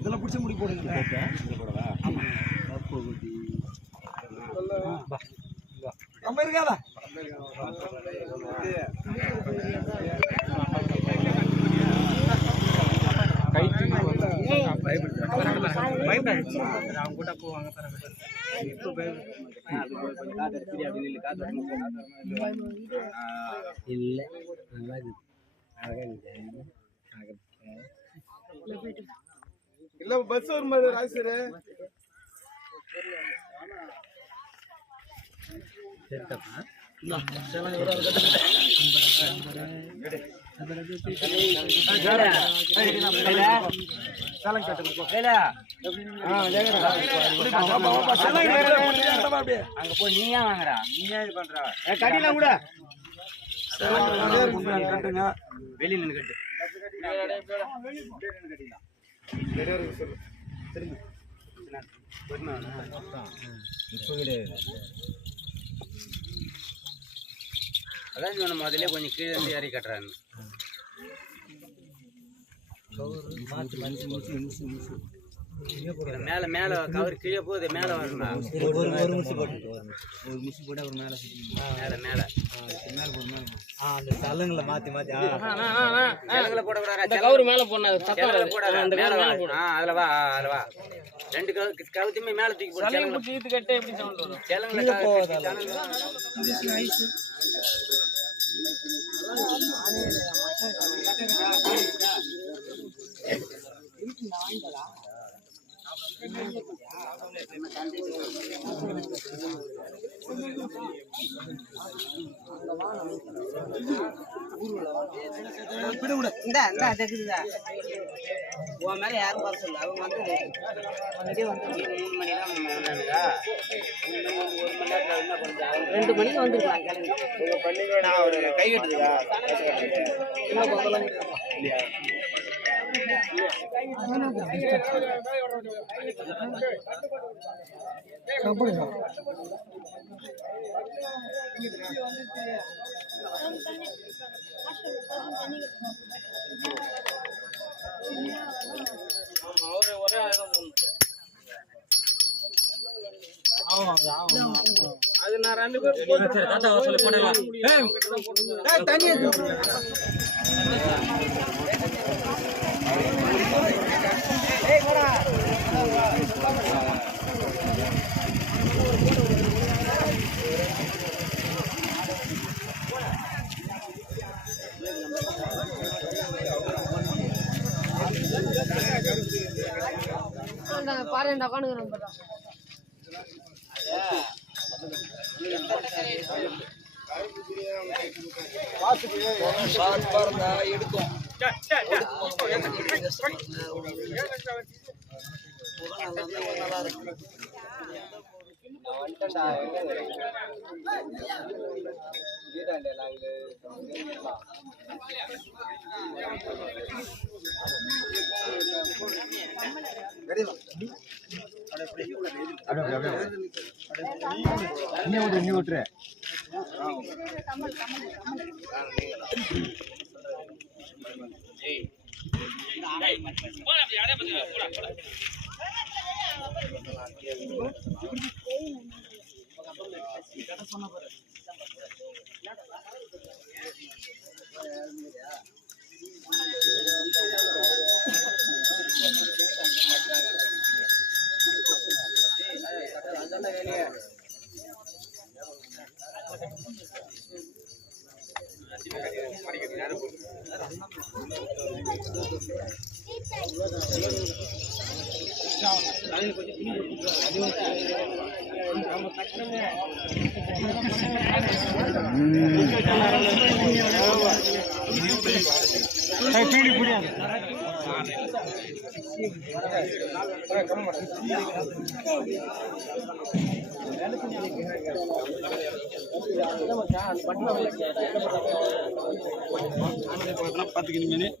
இதெல்லாம் பிடிச்ச முடி போடுங்க. நம்ம இருக்காதா இல்ல இல்ல பஸ் வரும் மாதிரி ராஜேஸ்வரே அங்க போய் நீயா வாங்குறா நீயா இது பண்ற கட்டிலாம் கூட வெளியில நின்று கட்டு இப்போ கிடையாது. அதான் சொன்ன முதல்ல கொஞ்சம் கீழே இருந்து ஏறி கட்டுறாங்க. மேல மேல கவர் கீழே போகுது மேல வரணும். ஒரு முசி போட்டு அவர் மேல மேல மேல மேல போடணும். அந்த தலங்களை மாத்தி மாத்தி தலங்களை போடக்கூடாது. கவர் மேல போடாது மேல அதுல வா அதுல வா ரெண்டு கவுத்துமே மேல தூக்கி போட்டு கட்ட எப்படி சவுண்ட் வரும்? உன் மேல யாரும் பார்க்க சொல்ல அவங்க வந்து 3 மணிலாம் வந்தானுங்க. 1 மணி நேரத்தில் என்ன பண்ணுறாங்க 2 மணிக்கு வந்துருக்கலாம் கிளம்பி உங்க பள்ளிக்கூட ஒரு கை கட்டுதுக்கா இல்லையா அது நான் 2 பேர் போடலாம். தண்ணி பாருடா காணுகிறோம் எடுக்கும்